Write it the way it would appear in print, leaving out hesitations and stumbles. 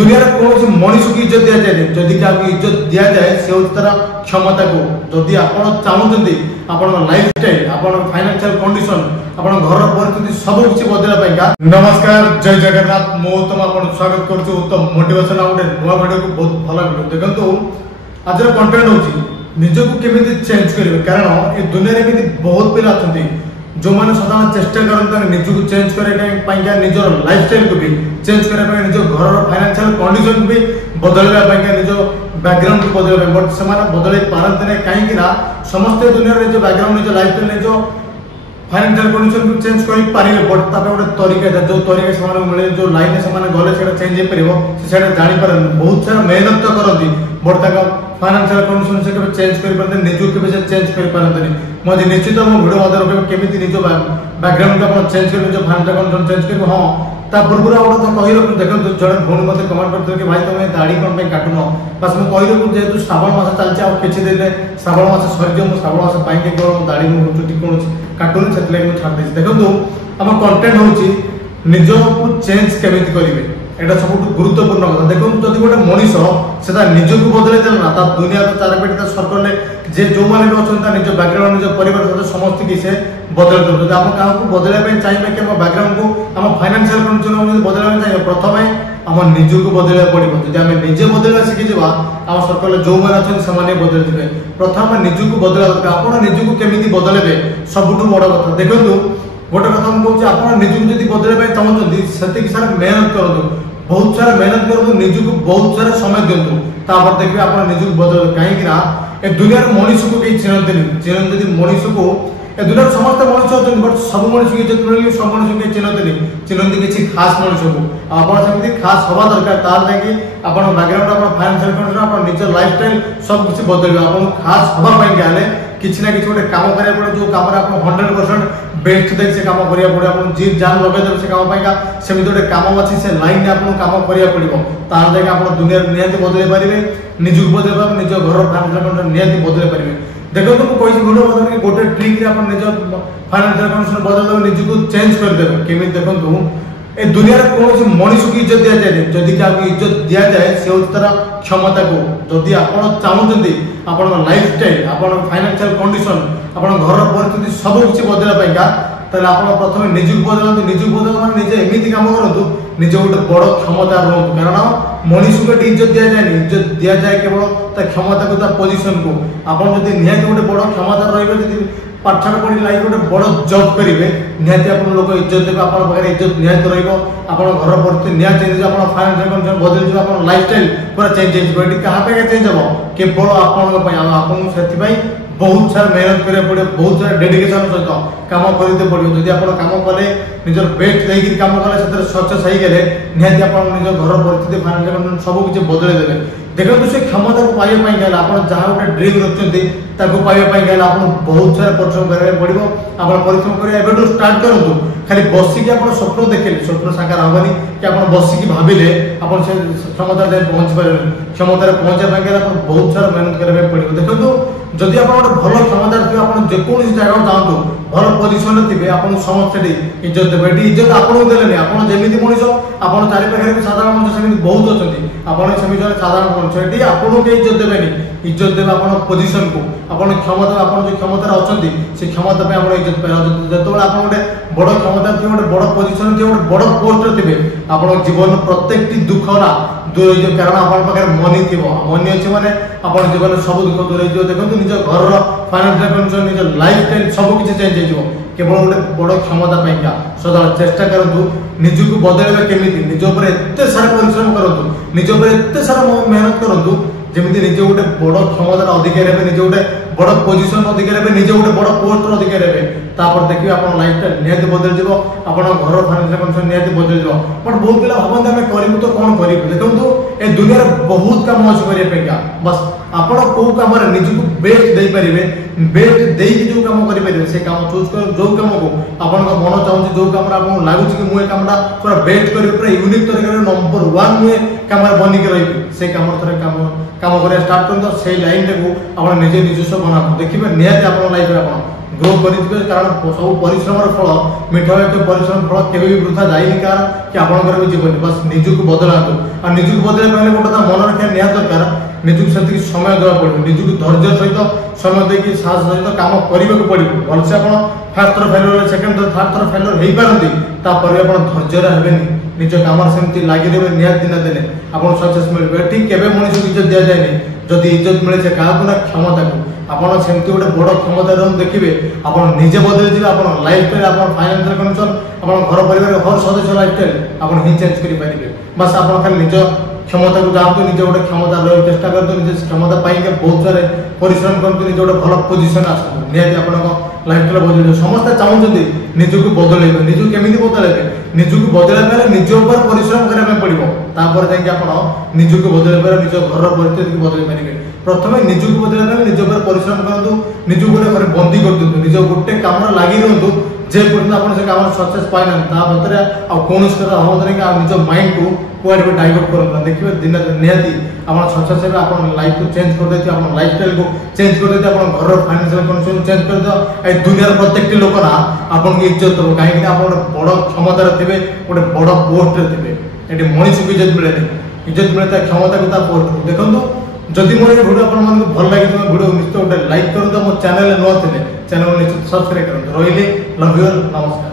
दुनिया कौन मनीष की इज्जत दि जाए जदि क्या इज्जत दि जाए से तार क्षमता को जदि आप चाहते आपण लाइफस्टाइल आपण फाइनेंशियल कंडीशन आपण घर परिस्थिति सब किसी बदलवा नमस्कार जय जगन्नाथ मु तुम आप स्वागत करुँ उत्तम मोटिवेशन गोटे नुआ वीडियो को बहुत भल वीडियो देखो आज कंटेंट हूँ निजक केमी चेंज करेंगे कारण ये दुनिया में बहुत पिला अच्छा जो मैंने सदा चेष्टा करते निजक चेंज करने निजर लाइफस्टाइल को भी चेंज करने निज घर फाइनेंशियल कंडीशन भी बदलवाई निज बैकग्राउंड को बदल बट से बदल पारती कहीं समस्त दुनिया निज बैकग्राउंड निज लाइफस्टाइल निज फाइनेंशियल कंडीशन को चेंज कर पारे बट गोटे तरीका जो तरीका से मिले जो लाइन से गले चेंज हो जापर बहुत सारा मेहनत तो करती बट फाइनेंशियल कंडीशन से चेंज कर निजक के चेंज कर पारती मुझे निश्चित मो भिडियो केमी निज बैकग्राउंड को चेंज कर फाइनेंशियल कंडीशन चेंज कर हाँ ता पूर्व गोटे तो कही रखु देखो जड़े भूमि मत कमेंट करते कि भाई तुम दाढ़ी कौन काटुन बस मुझे कही रखु जेहतु श्रावण मास चलती आ किसी दिन श्रावण मास सरीज मुझे श्रावण मास पाई केवल दाढ़ी चुटी कौन काटुन से छाड़ी देखो आम कंटेंट हूँ निज को चेंज केमी करेंगे एटा सब गुरुत्वपूर्ण कथा देखो जब गोटे मनीष से निजक बदल देना दुनिया चारिपटे सर्कल जे जो मैंने भी अच्छा निज बैकग्राउंड निज परिवार सदस्य समस्त की से बदल दे आप क्या बदलवा चाहिए कि बैकग्राउंड को आम फाइनेंशियल कंडीशन बदलवा चाहिए प्रथम आम निजक बदलवा पड़ो जब आम निजे बदलवा शिखी आम सर्कल जो मैंने अच्छा से बदल थे प्रथम निजक बदलवा दरकार आप निजक केमी बदलवे सबुठ बड़ कथा देखो गोटे कथा मुझे आप निजक जब बदलवा चाहते से सारा मेहनत करूँ बहुत सारा मेहनत करूँ निजक बहुत सारा समय दिंतु तापर देखिए आप निजक बदल कहीं दुनिया मनीष को कहीं चिन्हते मनीष को ए दुनिया समस्त मनीष अच्छा बट सब मनीष की इज्जत मिले सब मनीष कहीं चिन्हते किसी खास मनीष को आपड़ी खास हवा दरकार तार जाकि आप बैकग्राउंड फाइनेंशियल कंडीशन आप निज लाइफस्टाइल सब किसी बदल आप खास हवाई किसी ना कि गोटे कम करा पड़े जो कम 100% बेस्ट देख से कम करा पड़े आप जी जान लगे से कम सेमती गोटे कम अच्छी से लाइन आपको कम करा पड़ो तार जाकि आप दुनिया निहती बदल पारे निजक बदल पारे निज घर फाइनेंशियल कंडीशन निहती बदल पारे देखो तो मुझे वीडियो बदल गोटे ट्रिक निज फाइनेंशियल कंडीशन बदल निजक चेंज करदे केमी देखो ए दुनिया कौन मनीष की इज्जत दि जाए जदि क्या इज्जत दि जाए से तार क्षमता को जदि आप चाहते आप लाइफस्टाइल आप फाइनेंशियल कंडीशन आप घर परिस्थिति सब किसी बदलवाई आप प्रथम निजक बदलते निजक बदल मैंने निजे एमती कम करूँ निज गोटे बड़ क्षमता रुहतु कारण मनीष को इज्जत दि जाए इज्जत दि जाए केवल क्षमता को पोजिशन को आप निहती गोटे बड़ क्षमता रही पाठशाला पढ़ी लाइफ गोटे बड़ जब करेंगे निहती आप लोग इज्जत देवे आप इज्जत निहती रहा घर परिस्थिति निहती चेंज हो फाइनेंशियल कंडीशन बदल जाए आप लाइफस्टाइल पूरा चेंज हो क्या चेंज हम केवल आपको से बहुत सारा मेहनत करा पड़े बहुत सारा डेडिकेशन सहित कम करते पड़ो जब आप कम कले निजर बेस्ट देकर कम कले सक्सेस हो गले निहती आप निज घर परिस्थिति फाइनेंशियल कंडीशन सब किसी बदल देवे देखो से क्षमता को पाइबा आप जहाँ गोटे ड्रीम रखते पाइबा आप बहुत सारा परिश्रम करा पड़ो आप परिश्रम कर स्टार्ट करूँ खाली बसिकी आप स्वप्न देखिए स्वप्न साकार हेनी कि आप बसिकी भाविले आप क्षमता पहुँची पारे क्षमता पहुँचाई गले आप बहुत सारा मेहनत करा पड़ो देखो जदि आप भल क्षमता थी आप जेको जगह चाहतु भल पोजिशन थे आपको समस्या इज्जत देवे ये इज्जत आपको देने आप जमी मनीष आप चारिपाखे भी साधारण मनुष्य सेमती बहुत अच्छा आपमती साधारण मनुष्य ये आपको कहीं इज्जत देवे इज्जत देवे आप पोजिशन को आप क्षमता आप जो क्षमता अच्छा से क्षमता आप इज्जत पाए जो आप गोटे बड़ क्षमता थी गोटे बड़ पोजिशन थी गोटे बड़ पोस्ट थे आप जीवन प्रत्येक दुख ना दूर हो कारण आप मनी थी मनी अच्छे मैंने आप जीवन सब दुख दूर हो देखो निज घर फाइनेंशियल कंडीशन निज लाइफस्टाइल सब किसी चेंज हो केवल गोटे बड़ क्षमता पाइका सदा चेष्टा करूँ निजक बदलवा केमी निज एत सारा परिश्रम करूँ निज एत सारा मेहनत करूँ जमी निजे गोटे बड़ क्षमतार अधिकारी हे निजे गोटे बड़ पोजिशन अधिकारी हे निजे गोटे बड़ पोस्ट अधिकारी हे तापर देखिए आप लाइफस्टाइल निहती बदल जाव आप घर फाइनेंशियल कंडीशन निहती बदल जाव बट बहुत पिला भावते आम करूँ तो कौन करूँ देखो ए दुनिया बहुत कम अच्छे करने बस आप कौ कम निजक बेस्ट दे पारे बेट देकी जो काम करें से काम चूज कर जो कम को आपन मन चाहूँ जो कम आपको लगुच कि मुझे कमटा पूरा बेट कर पूरा यूनिक तरीके नंबर 1 मुझे कम बनिक रही से कम थोड़े काम कर स्टार्ट कर से लाइन को आप निजे निजस्व बना देखिए निहत आप लाइफ में ग्रो करेंगे कारण सब परिश्रम फल मिठा एक परिश्रम फल केवे भी वृथा जाए कारण कि आपंकर भी जीवन बस निजुक बदलातु और निजुक बदल पाने गोटे मन रखा निहत दरकार निजुक से समय देवा पड़ो निजुक धैर्य सहित समय देकी साहस सहित काम करने को पड़ो भलसे आप फास्ट थर फेलर सेकेंड थर थर्ड थर फेलर हो पारती तापर आप धैर्य हेनी निज कम सेमती लगी रहे निहत दिन देने आपको सक्सेस मिले ठीक केवे मनुष्य को इज्जत दि जाए जदि इज्जत मिले से क्या ना क्षमता को आपड़ सेमती गोटे बड़ क्षमता देखिए आप निजे बदल जाए आप लाइफ स्टाइल आप फाइनेंशियल कंडीशन आप घर परिवार हर सदस्य लाइफ स्टाइल आप ही चेंज करेंगे बस आप खाली निज क्षमता को जातु निजे गोटे क्षमता रही चेष्टा करते निजे क्षमता पाई बहुत सारे परिश्रम करते निजे गोटे भल पोजिशन आसतु निहत आप लाइफ स्टाइल बदल समस्ते चाहते निजुक बदल निजुक केमी बदल निजुक बदल निज ऊपर परिश्रम करने पड़ो तापर जाक निजुक बदल पारे निज घर परिस्थिति बदल पारे प्रथम निजुक बदल निज ऊपर परिश्रम करूँ निज गोटे बंदी कर दिखाँ निज गोटे कम लगी रुहतु जे पर्यटन आप से काम सक्सेस पाइना भर कौन निज माइंड को कुआडे भी डाइवर्ट कर देखिए दिन निहती आप सक्सेस है आप लाइफ को चेंज कर देते आप लाइफ स्टाइल को चेंज कर देते आप घर फाइनेंशियल कंडीशन चेंज कर दे दुनिया प्रत्येक लोक ना आपको इज्जत दब कहीं आप बड़ क्षमतार थे गोटे बड़ पोस्ट थे ये मनीष को इज्जत मिले इज्जत मिले क्षमता को पोस्ट को देखो जदि मोर वीडियो आपको भल लगे तो वीडियो निश्चित गोटे लाइक करूँ मो चैनल न थे चैनल निश्चित सब्सक्राइब करूँ रही लव यू नमस्कार।